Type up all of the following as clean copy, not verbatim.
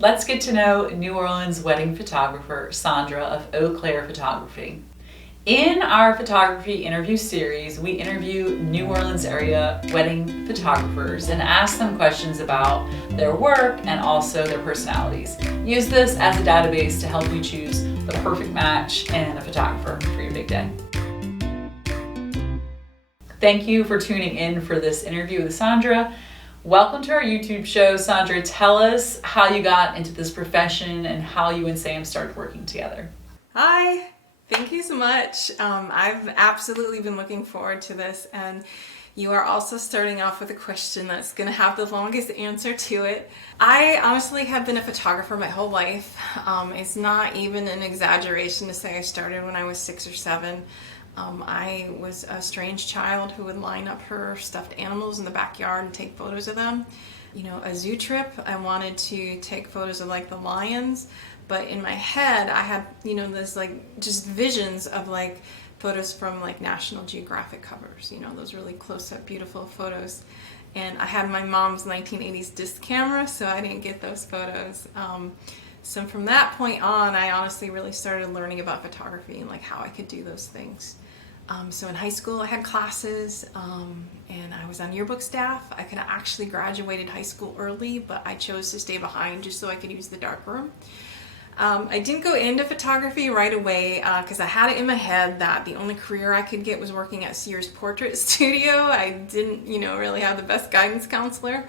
Let's get to know New Orleans wedding photographer Sandra of Eau Claire Photography. In our photography interview series, we interview New Orleans area wedding photographers and ask them questions about their work and also their personalities. Use this as a database to help you choose the perfect match and a photographer for your big day. Thank you for tuning in for this interview with Sandra. Welcome to our YouTube show. Sandra, tell us how you got into this profession and how you and Sam started working together. Hi, thank you so much. I've absolutely been looking forward to this, and you are also starting off with a question that's going to have the longest answer to it. I honestly have been a photographer my whole life. It's not even an exaggeration to say I started when I was 6 or 7. I was a strange child who would line up her stuffed animals in the backyard and take photos of them. You know, a zoo trip, I wanted to take photos of like the lions, but in my head I had, this like just visions of like photos from like National Geographic covers, those really close-up beautiful photos. And I had my mom's 1980s disc camera, so I didn't get those photos. So from that point on, I honestly really started learning about photography and like how I could do those things. So in high school I had classes, and I was on yearbook staff. I could have actually graduated high school early, but I chose to stay behind just so I could use the darkroom. I didn't go into photography right away because I had it in my head that the only career I could get was working at Sears Portrait Studio. I didn't, really have the best guidance counselor.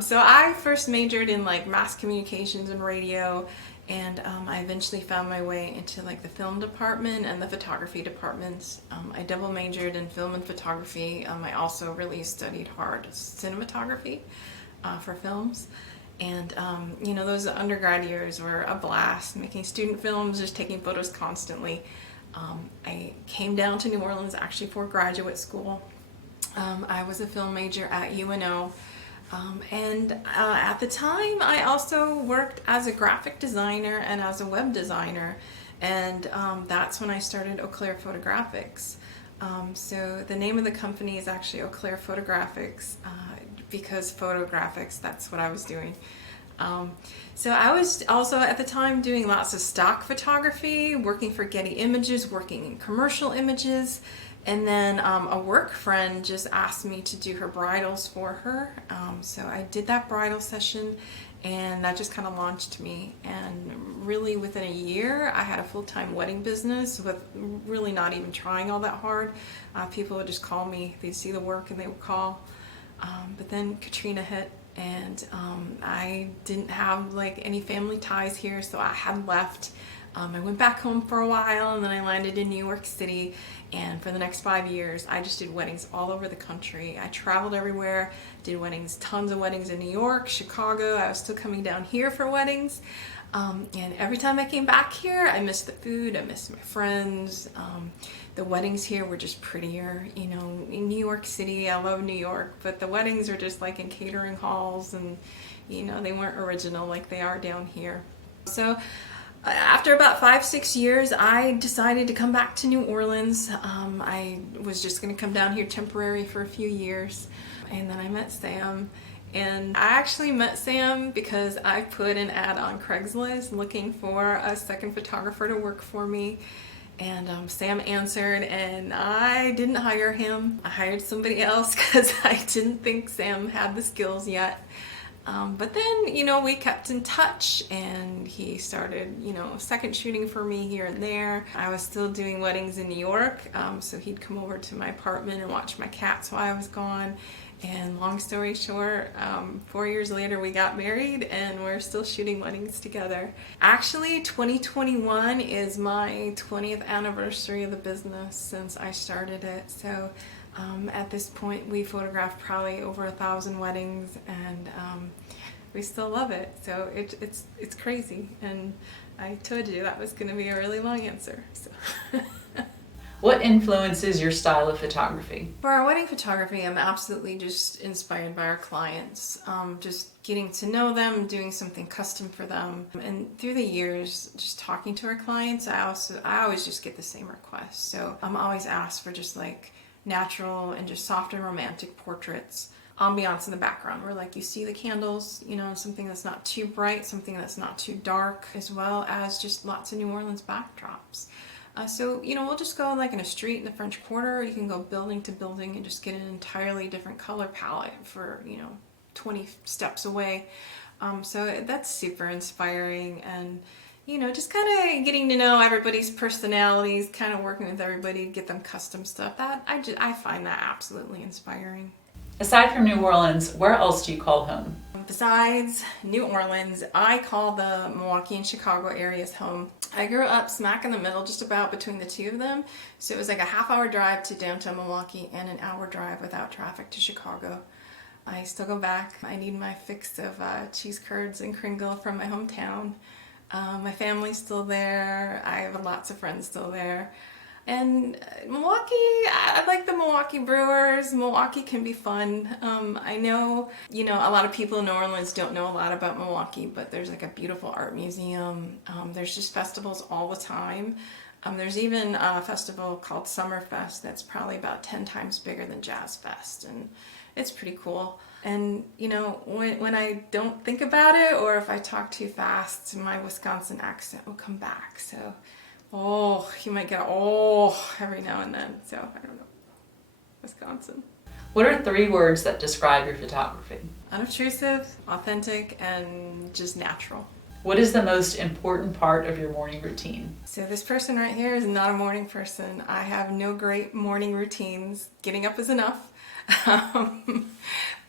So I first majored in like mass communications and radio, and I eventually found my way into like the film department and the photography departments. I double majored in film and photography. I also really studied hard cinematography for films. And, those undergrad years were a blast, making student films, just taking photos constantly. I came down to New Orleans actually for graduate school. I was a film major at UNO. At the time, I also worked as a graphic designer and as a web designer. And that's when I started Eau Claire Photographics. So the name of the company is actually Eau Claire Photographics because Photographics, that's what I was doing. So I was also at the time doing lots of stock photography, working for Getty Images, working in commercial images. And then a work friend just asked me to do her bridals for her. So I did that bridal session, and that just kind of launched me. And really within a year, I had a full-time wedding business with really not even trying all that hard. People would just call me. They'd see the work and they would call. But then Katrina hit, and I didn't have like any family ties here, so I had left. I went back home for a while, and then I landed in New York City, and for the next 5 years I just did weddings all over the country. I traveled everywhere, did weddings, tons of weddings in New York, Chicago. I was still coming down here for weddings, and every time I came back here I missed the food, I missed my friends. The weddings here were just prettier, in New York City. I love New York, but the weddings are just like in catering halls, and they weren't original like they are down here. So after about 5-6 years, I decided to come back to New Orleans. I was just going to come down here temporary for a few years, and then I met Sam. And I actually met Sam because I put an ad on Craigslist looking for a second photographer to work for me. And Sam answered, and I didn't hire him. I hired somebody else because I didn't think Sam had the skills yet. But then, we kept in touch, and he started, second shooting for me here and there. I was still doing weddings in New York, so he'd come over to my apartment and watch my cats while I was gone. And long story short, 4 years later we got married, and we're still shooting weddings together. Actually, 2021 is my 20th anniversary of the business since I started it. So at this point we photographed probably over 1,000 weddings, and we still love it. So it's crazy, and I told you that was going to be a really long answer. So. What influences your style of photography? For our wedding photography, I'm absolutely just inspired by our clients. Just getting to know them, doing something custom for them. And through the years, just talking to our clients, I always just get the same requests. So I'm always asked for just like natural and just soft and romantic portraits. ambiance in the background, where like you see the candles, you know, something that's not too bright, something that's not too dark, as well as just lots of New Orleans backdrops. So, you know, we'll just go like in a street in the French Quarter. You can go building to building and just get an entirely different color palette for, you know, 20 steps away. So that's super inspiring, and, you know, just kind of getting to know everybody's personalities, kind of working with everybody to get them custom stuff. That I find that absolutely inspiring. Aside from New Orleans, where else do you call home? Besides New Orleans, I call the Milwaukee and Chicago areas home. I grew up smack in the middle, just about between the two of them. So it was like a half-hour drive to downtown Milwaukee and an hour drive without traffic to Chicago. I still go back. I need my fix of cheese curds and Kringle from my hometown. My family's still there. I have lots of friends still there. And Milwaukee, I like the Milwaukee Brewers. Milwaukee can be fun. I know, you know, a lot of people in New Orleans don't know a lot about Milwaukee, but there's like a beautiful art museum. There's just festivals all the time. There's even a festival called Summerfest that's probably about 10 times bigger than Jazz Fest, and it's pretty cool. And, you know, when I don't think about it, or if I talk too fast, my Wisconsin accent will come back. So, oh, you might get every now and then. So, I don't know. Wisconsin. What are 3 words that describe your photography? Unobtrusive, authentic, and just natural. What is the most important part of your morning routine? So this person right here is not a morning person. I have no great morning routines. Getting up is enough.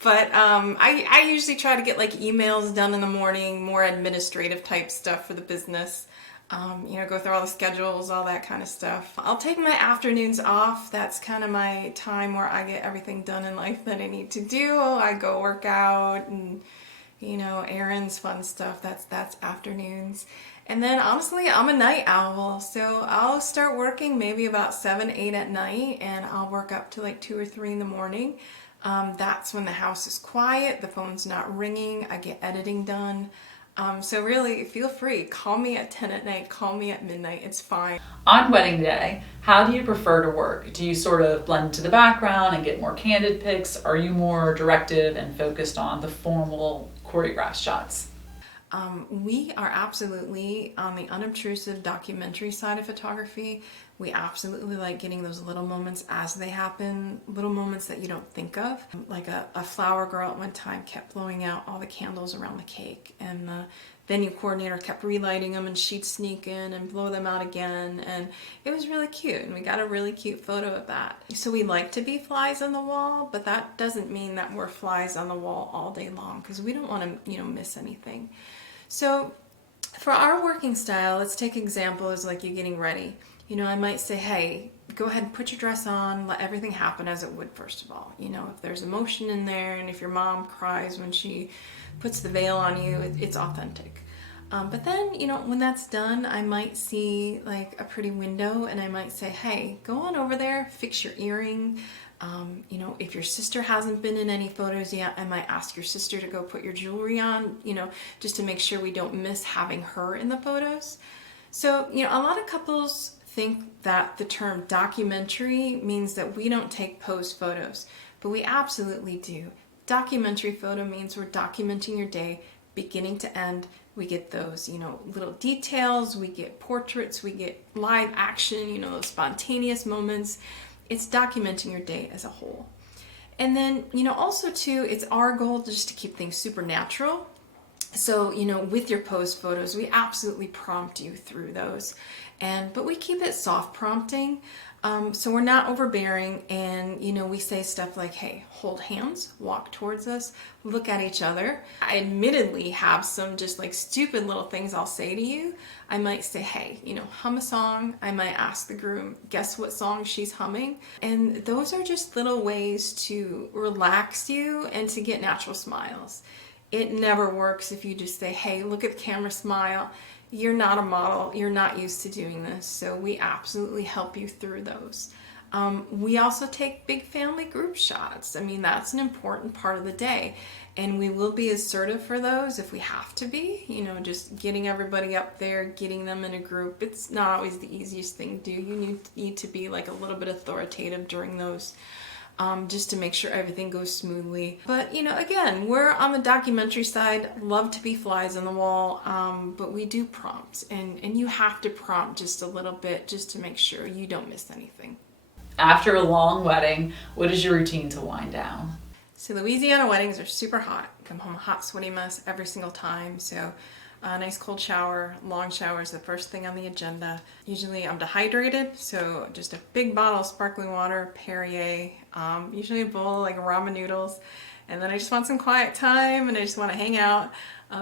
But I usually try to get like emails done in the morning, more administrative type stuff for the business. You know, go through all the schedules, all that kind of stuff. I'll take my afternoons off. That's kind of my time where I get everything done in life that I need to do. I go work out and, you know, errands, fun stuff. That's afternoons. And then honestly, I'm a night owl, so I'll start working maybe about 7, 8 at night, and I'll work up to like 2 or 3 in the morning. That's when the house is quiet, the phone's not ringing, I get editing done. So really, feel free. Call me at 10 at night, call me at midnight, it's fine. On wedding day, how do you prefer to work? Do you sort of blend into the background and get more candid pics? Are you more directive and focused on the formal choreographed shots? We are absolutely on the unobtrusive documentary side of photography. We absolutely like getting those little moments as they happen, little moments that you don't think of. Like a flower girl at one time kept blowing out all the candles around the cake, and the venue coordinator kept relighting them, and she'd sneak in and blow them out again, and it was really cute, and we got a really cute photo of that. So we like to be flies on the wall, but that doesn't mean that we're flies on the wall all day long, because we don't want to, you know, miss anything. So for our working style, let's take example as like you getting ready. You know, I might say, hey, go ahead and put your dress on, let everything happen as it would first of all. You know, if there's emotion in there, and if your mom cries when she puts the veil on you, it's authentic. But then, you know, when that's done, I might see like a pretty window, and I might say, hey, go on over there, fix your earring. You know, if your sister hasn't been in any photos yet, I might ask your sister to go put your jewelry on, you know, just to make sure we don't miss having her in the photos. So, you know, a lot of couples think that the term documentary means that we don't take posed photos, but we absolutely do. Documentary photo means we're documenting your day, beginning to end. We get those, you know, little details, we get portraits, we get live action, you know, those spontaneous moments. It's documenting your day as a whole. And then, you know, also too, it's our goal just to keep things super natural. So, you know, with your post photos, we absolutely prompt you through those. But we keep it soft prompting. So we're not overbearing, and, you know, we say stuff like, hey, hold hands, walk towards us, look at each other. I admittedly have some just like stupid little things I'll say to you. I might say, hey, you know, hum a song. I might ask the groom, guess what song she's humming. And those are just little ways to relax you and to get natural smiles. It never works if you just say, hey, look at the camera, smile. You're not a model, you're not used to doing this, so we absolutely help you through those. We also take big family group shots. I mean, that's an important part of the day, and we will be assertive for those if we have to be. You know, just getting everybody up there, getting them in a group, it's not always the easiest thing to do. You need to be like a little bit authoritative during those. just to make sure everything goes smoothly. But again, we're on the documentary side, love to be flies on the wall, but we do prompts, and you have to prompt just a little bit just to make sure you don't miss anything. After a long wedding, what is your routine to wind down? So Louisiana weddings are super hot. Come home a hot, sweaty mess every single time. So a nice cold shower, long shower is the first thing on the agenda. Usually I'm dehydrated, so just a big bottle of sparkling water, Perrier, usually a bowl like ramen noodles. And then I just want some quiet time and I just want to hang out.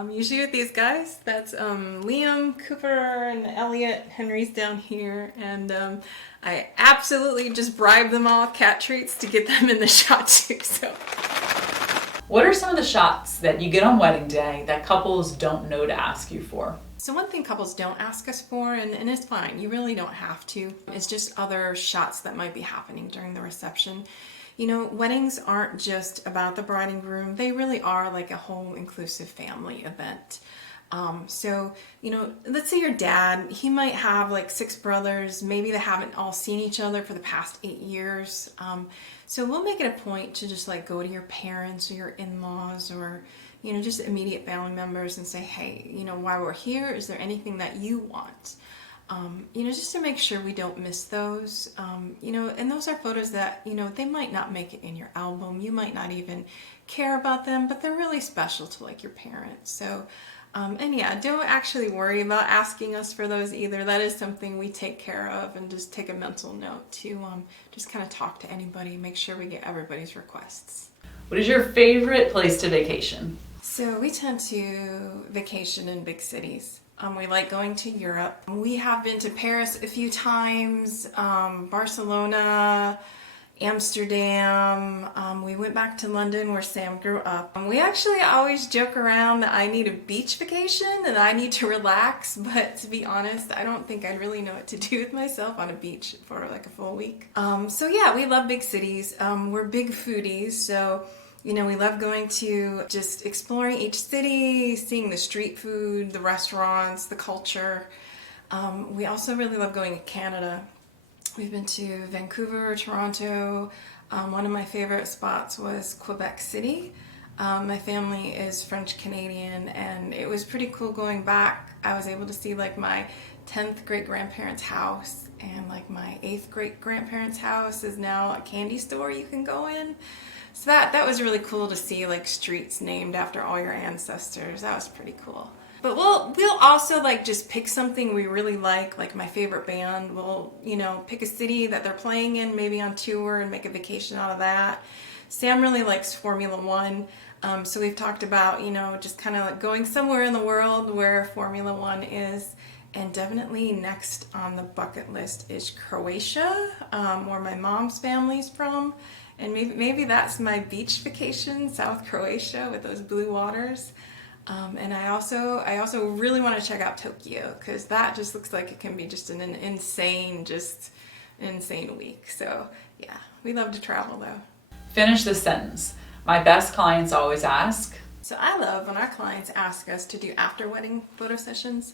Usually with these guys, that's Liam, Cooper, and Elliot. Henry's down here. And I absolutely just bribe them all cat treats to get them in the shot too. So, what are some of the shots that you get on wedding day that couples don't know to ask you for? So one thing couples don't ask us for, and it's fine, you really don't have to, it's just other shots that might be happening during the reception. Weddings aren't just about the bride and groom, they really are like a whole inclusive family event. So, let's say your dad, he might have like 6 brothers, maybe they haven't all seen each other for the past 8 years. So we'll make it a point to just like go to your parents or your in-laws or, just immediate family members and say, hey, while we're here, is there anything that you want? Just to make sure we don't miss those, and those are photos that, they might not make it in your album. You might not even care about them, but they're really special to like your parents. So, and yeah, don't actually worry about asking us for those either. That is something we take care of, and just take a mental note to just kind of talk to anybody, make sure we get everybody's requests. What is your favorite place to vacation? So we tend to vacation in big cities. We like going to Europe. We have been to Paris a few times, Barcelona, Amsterdam. We went back to London where Sam grew up. We actually always joke around that I need a beach vacation and I need to relax, but to be honest, I don't think I'd really know what to do with myself on a beach for like a full week. So yeah, we love big cities. We're big foodies, so we love going to just exploring each city, seeing the street food, the restaurants, the culture. We also really love going to Canada. We've been to Vancouver, Toronto. One of my favorite spots was Quebec City. My family is French Canadian, and it was pretty cool going back. I was able to see like my 10th great grandparents' house, and like my 8th great grandparents' house is now a candy store you can go in. So that was really cool to see, like streets named after all your ancestors. That was pretty cool. But we'll also like just pick something we really like my favorite band. We'll, pick a city that they're playing in, maybe on tour, and make a vacation out of that. Sam really likes Formula One. So we've talked about, just kind of like going somewhere in the world where Formula One is. And definitely next on the bucket list is Croatia, where my mom's family's from. And maybe that's my beach vacation, South Croatia with those blue waters. And I also really want to check out Tokyo, because that just looks like it can be just an insane week. So yeah, we love to travel though. Finish this sentence. My best clients always ask. So I love when our clients ask us to do after wedding photo sessions.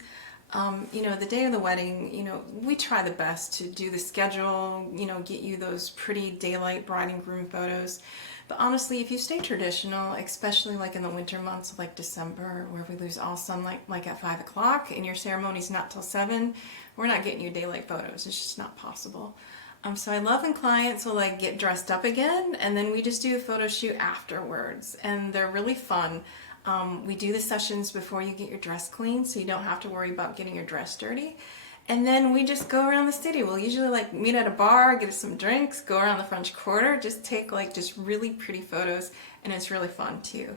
The day of the wedding, we try the best to do the schedule, get you those pretty daylight bride and groom photos. But honestly, if you stay traditional, especially like in the winter months like December, where we lose all sunlight like at 5 o'clock and your ceremony's not till 7, we're not getting you daylight photos. It's just not possible. So I love when clients will like get dressed up again, and then we just do a photo shoot afterwards, and they're really fun. We do the sessions before you get your dress clean, so you don't have to worry about getting your dress dirty. And then we just go around the city. We'll usually like meet at a bar, get us some drinks, go around the French Quarter, just take like just really pretty photos, and it's really fun too.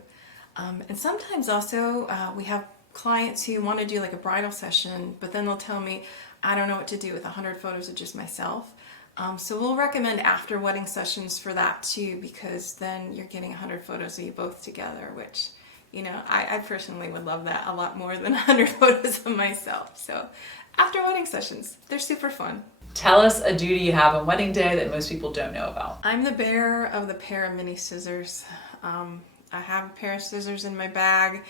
And sometimes also we have clients who want to do like a bridal session, but then they'll tell me, I don't know what to do with 100 photos of just myself. So we'll recommend after wedding sessions for that too, because then you're getting 100 photos of you both together, which, I personally would love that a lot more than 100 photos of myself. So after wedding sessions, they're super fun. Tell us a duty you have on wedding day that most people don't know about. I'm the bearer of the pair of mini scissors. I have a pair of scissors in my bag,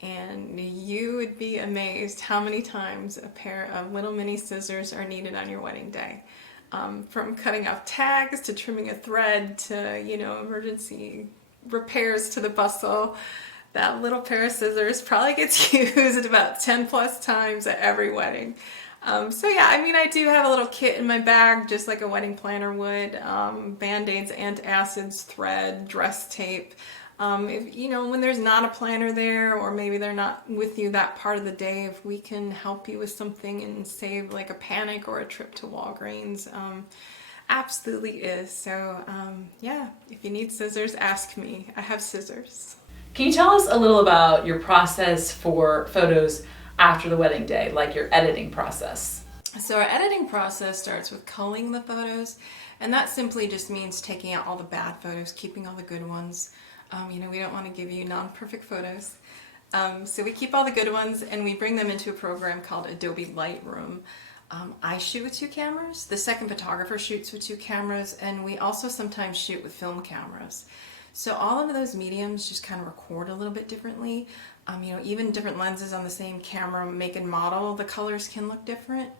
and you would be amazed how many times a pair of little mini scissors are needed on your wedding day. from cutting off tags to trimming a thread to, emergency repairs to the bustle. That little pair of scissors probably gets used about 10 plus times at every wedding. So yeah, I do have a little kit in my bag, just like a wedding planner would. Band-aids, antacids, thread, dress tape. If, when there's not a planner there, or maybe they're not with you that part of the day, if we can help you with something and save like a panic or a trip to Walgreens, absolutely is. So yeah, if you need scissors, ask me. I have scissors. Can you tell us a little about your process for photos after the wedding day, like your editing process? So our editing process starts with culling the photos, and that simply just means taking out all the bad photos, keeping all the good ones. We don't want to give you non-perfect photos. So we keep all the good ones and we bring them into a program called Adobe Lightroom. I shoot with 2 cameras, the second photographer shoots with 2 cameras, and we also sometimes shoot with film cameras. So all of those mediums just kind of record a little bit differently. Even different lenses on the same camera, make and model, the colors can look different.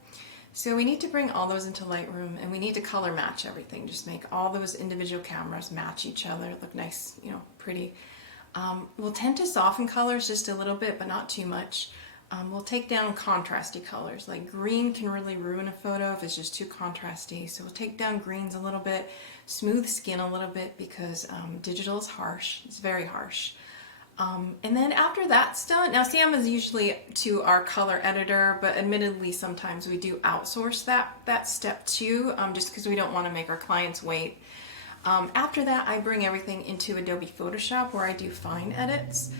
So we need to bring all those into Lightroom, and we need to color match everything. Just make all those individual cameras match each other, look nice, pretty. We'll tend to soften colors just a little bit, but not too much. We'll take down contrasty colors. Like green can really ruin a photo if it's just too contrasty. So we'll take down greens a little bit, smooth skin a little bit, because digital is harsh. It's very harsh. And then after that's done, now Sam is usually to our color editor, but admittedly sometimes we do outsource that step too, just because we don't want to make our clients wait. After that, I bring everything into Adobe Photoshop where I do fine edits.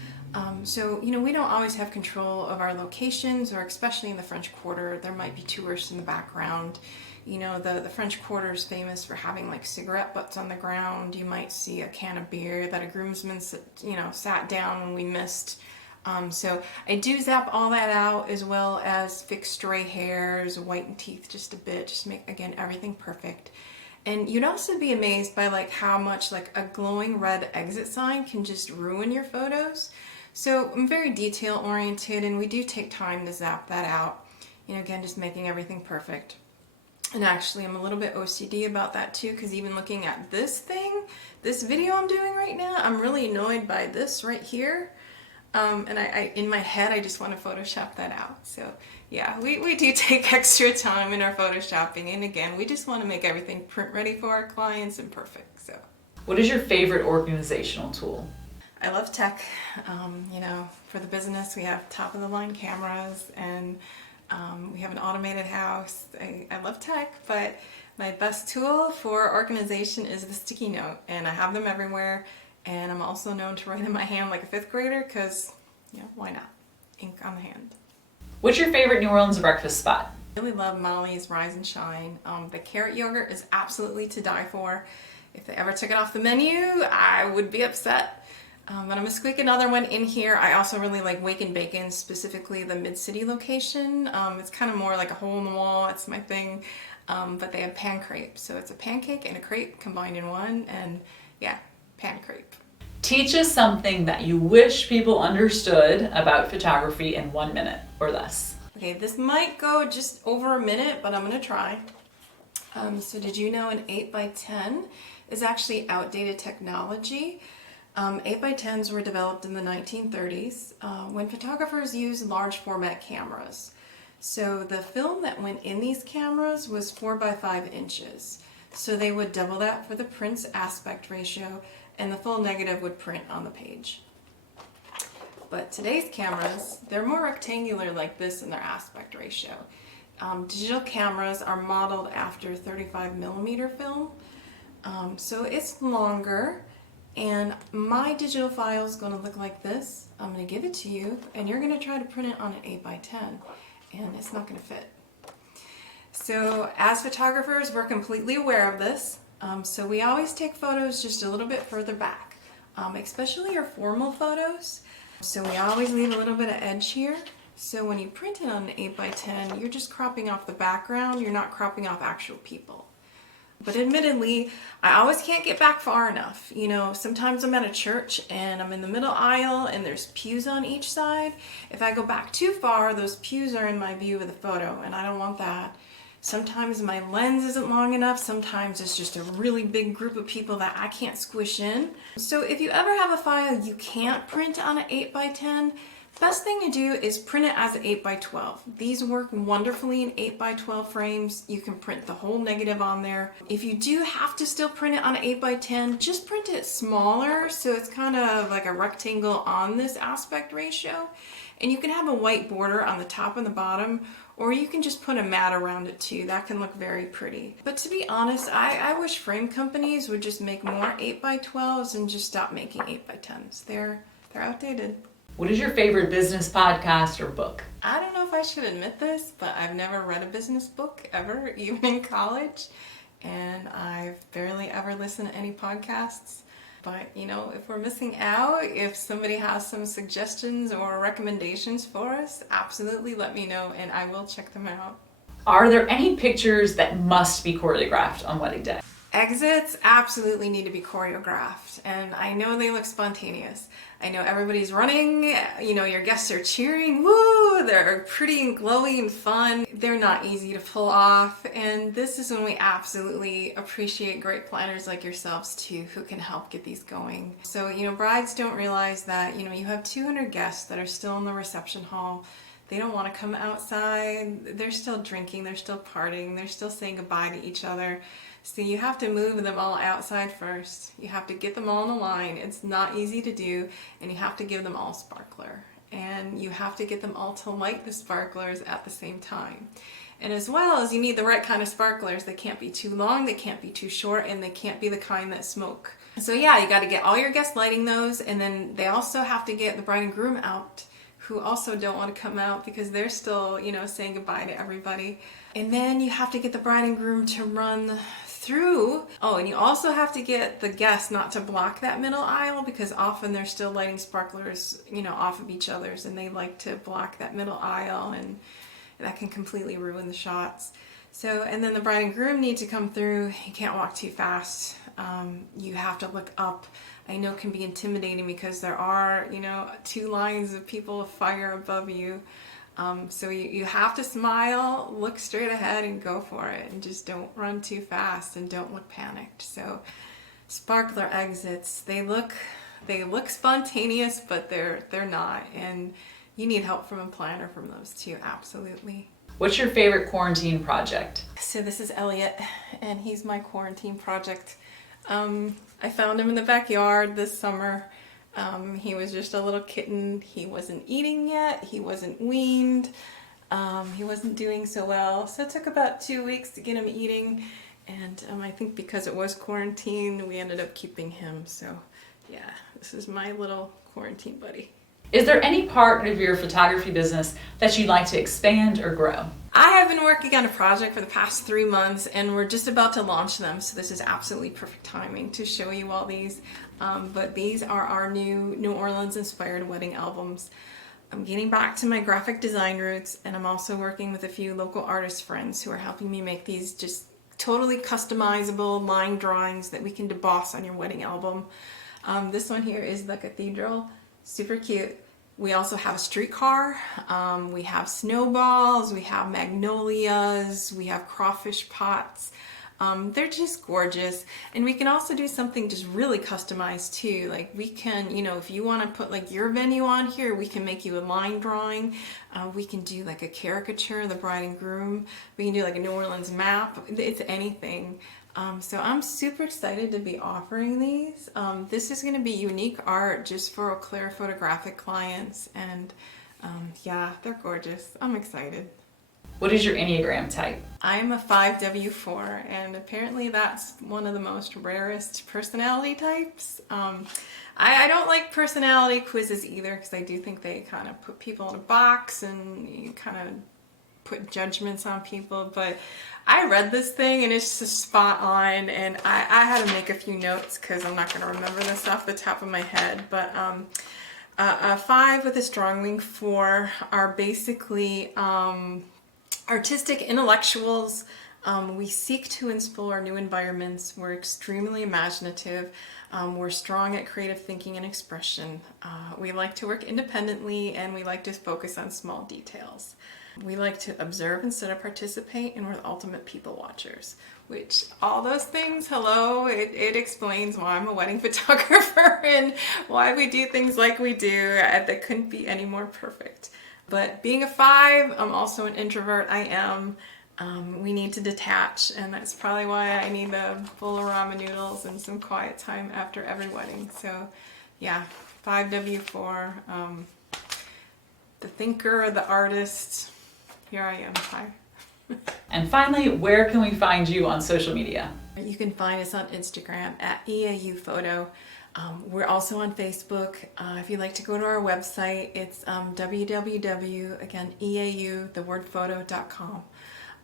So we don't always have control of our locations, or especially in the French Quarter, there might be tourists in the background. The French Quarter is famous for having like cigarette butts on the ground. You might see a can of beer that a groomsman sat down when we missed. So I do zap all that out, as well as fix stray hairs, whiten teeth just a bit, just make, again, everything perfect. And you'd also be amazed by like how much like a glowing red exit sign can just ruin your photos. So I'm very detail oriented, and we do take time to zap that out. Again, just making everything perfect. And actually, I'm a little bit OCD about that too, because even looking at this video I'm doing right now, I'm really annoyed by this right here. And I in my head, I just want to Photoshop that out. So yeah, we do take extra time in our Photoshopping. And again, we just want to make everything print ready for our clients and perfect. So, what is your favorite organizational tool? I love tech. For the business, we have top of the line cameras, and we have an automated house. I love tech, but my best tool for organization is the sticky note, and I have them everywhere. And I'm also known to write in my hand like a 5th grader, because, why not? Ink on the hand. What's your favorite New Orleans breakfast spot? I really love Molly's Rise and Shine. The carrot yogurt is absolutely to die for. If they ever took it off the menu, I would be upset. But I'm going to squeak another one in here. I also really like Wake and Bacon, specifically the Mid-City location. It's kind of more like a hole in the wall. It's my thing. But they have pan crepe. So it's a pancake and a crepe combined in one. And yeah, pan crepe. Teach us something that you wish people understood about photography in 1 minute or less. Okay, this might go just over a minute, but I'm going to try. So did you know an 8x10 is actually outdated technology? 8x10s were developed in the 1930s when photographers used large format cameras. So the film that went in these cameras was 4x5 inches. So they would double that for the print's aspect ratio, and the full negative would print on the page. But today's cameras, they're more rectangular like this in their aspect ratio. Digital cameras are modeled after 35mm film, so it's longer, and my digital file is going to look like this. I'm going to give it to you, and you're going to try to print it on an 8x10, and it's not going to fit. So as photographers, we're completely aware of this. So we always take photos just a little bit further back, especially our formal photos. So we always leave a little bit of edge here. So when you print it on an 8x10, you're just cropping off the background. You're not cropping off actual people. But admittedly, I always can't get back far enough. Sometimes I'm at a church and I'm in the middle aisle and there's pews on each side. If I go back too far, those pews are in my view of the photo, and I don't want that. Sometimes my lens isn't long enough. Sometimes it's just a really big group of people that I can't squish in. So if you ever have a file you can't print on an 8x10, best thing to do is print it as an 8x12. These work wonderfully in 8x12 frames. You can print the whole negative on there. If you do have to still print it on an 8x10, just print it smaller so it's kind of like a rectangle on this aspect ratio. And you can have a white border on the top and the bottom, or you can just put a mat around it too. That can look very pretty. But to be honest, I wish frame companies would just make more 8x12s and just stop making 8x10s. They're outdated. What is your favorite business podcast or book? I don't know if I should admit this, but I've never read a business book ever, even in college. And I've barely ever listened to any podcasts. But, you know, if we're missing out, if somebody has some suggestions or recommendations for us, absolutely let me know and I will check them out. Are there any pictures that must be choreographed on wedding day? Exits absolutely need to be choreographed, and I know they look spontaneous. I know everybody's running, you know, your guests are cheering, woo, they're pretty and glowy and fun. They're not easy to pull off, and this is when we absolutely appreciate great planners like yourselves too, who can help get these going. So, you know, brides don't realize that, you know, you have 200 guests that are still in the reception hall. They don't want to come outside. They're still drinking, they're still partying, they're still saying goodbye to each other. So you have to move them all outside first. You have to get them all in a line. It's not easy to do, and you have to give them all sparkler. And you have to get them all to light the sparklers at the same time. And as well as you need the right kind of sparklers. They can't be too long, they can't be too short, and they can't be the kind that smoke. So yeah, you got to get all your guests lighting those, and then they also have to get the bride and groom out, who also don't want to come out because they're still, you know, saying goodbye to everybody. And then you have to get the bride and groom to run through. Oh, and you also have to get the guests not to block that middle aisle, because often they're still lighting sparklers, you know, off of each other's, and they like to block that middle aisle, and that can completely ruin the shots. So, and then the bride and groom need to come through. You can't walk too fast. You have to look up. I know it can be intimidating because there are, you know, 2 lines of people of fire above you. So you have to smile, look straight ahead and go for it, and just don't run too fast and don't look panicked. So sparkler exits, they look spontaneous, but they're not, and you need help from a planner from those too, absolutely. What's your favorite quarantine project? So this is Elliot, and he's my quarantine project. I found him in the backyard this summer. He was just a little kitten. He wasn't eating yet. He wasn't weaned. He wasn't doing so well. So it took about 2 weeks to get him eating. And I think because it was quarantine, we ended up keeping him. So yeah, this is my little quarantine buddy. Is there any part of your photography business that you'd like to expand or grow? I have been working on a project for the past 3 months, and we're just about to launch them, so this is absolutely perfect timing to show you all these. But these are our new New Orleans inspired wedding albums. I'm getting back to my graphic design roots, and I'm also working with a few local artist friends who are helping me make these just totally customizable line drawings that we can deboss on your wedding album. This one here is the cathedral. Super cute. We also have a streetcar, we have snowballs, we have magnolias, we have crawfish pots. They're just gorgeous. And we can also do something just really customized too. Like we can, you know, if you want to put like your venue on here, we can make you a line drawing. We can do like a caricature of the bride and groom. We can do like a New Orleans map. It's anything. So I'm super excited to be offering these. This is going to be unique art just for Eau Claire photographic clients, and yeah, they're gorgeous. I'm excited. What is your Enneagram type? I'm a 5W4, and apparently that's one of the most rarest personality types. I don't like personality quizzes either, because I do think they kind of put people in a box and you kind of put judgments on people, but I read this thing and it's just spot on, and I had to make a few notes because I'm not going to remember this off the top of my head, but a 5 with a strong wing 4 are basically artistic intellectuals. We seek to explore new environments. We're extremely imaginative. We're strong at creative thinking and expression. We like to work independently, and we like to focus on small details. We like to observe instead of participate, and we're the ultimate people watchers. Which, all those things, it explains why I'm a wedding photographer and why we do things like we do. That couldn't be any more perfect. But being a 5, I'm also an introvert. I am. We need to detach, and that's probably why I need a bowl of ramen noodles and some quiet time after every wedding. So, yeah, 5W4, the thinker, the artist. Here I am. Hi. And finally, where can we find you on social media? You can find us on Instagram at EAU Photo. We're also on Facebook. If you'd like to go to our website, it's www.eau.photo.com.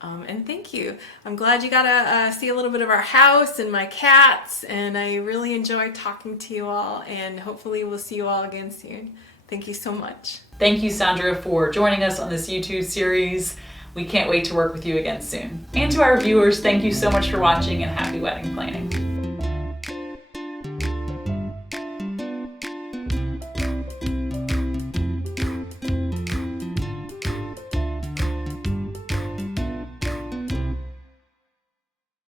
And thank you. I'm glad you got to see a little bit of our house and my cats, and I really enjoyed talking to you all, and hopefully we'll see you all again soon. Thank you so much. Thank you, Sandra, for joining us on this YouTube series. We can't wait to work with you again soon. And to our viewers, thank you so much for watching, and happy wedding planning.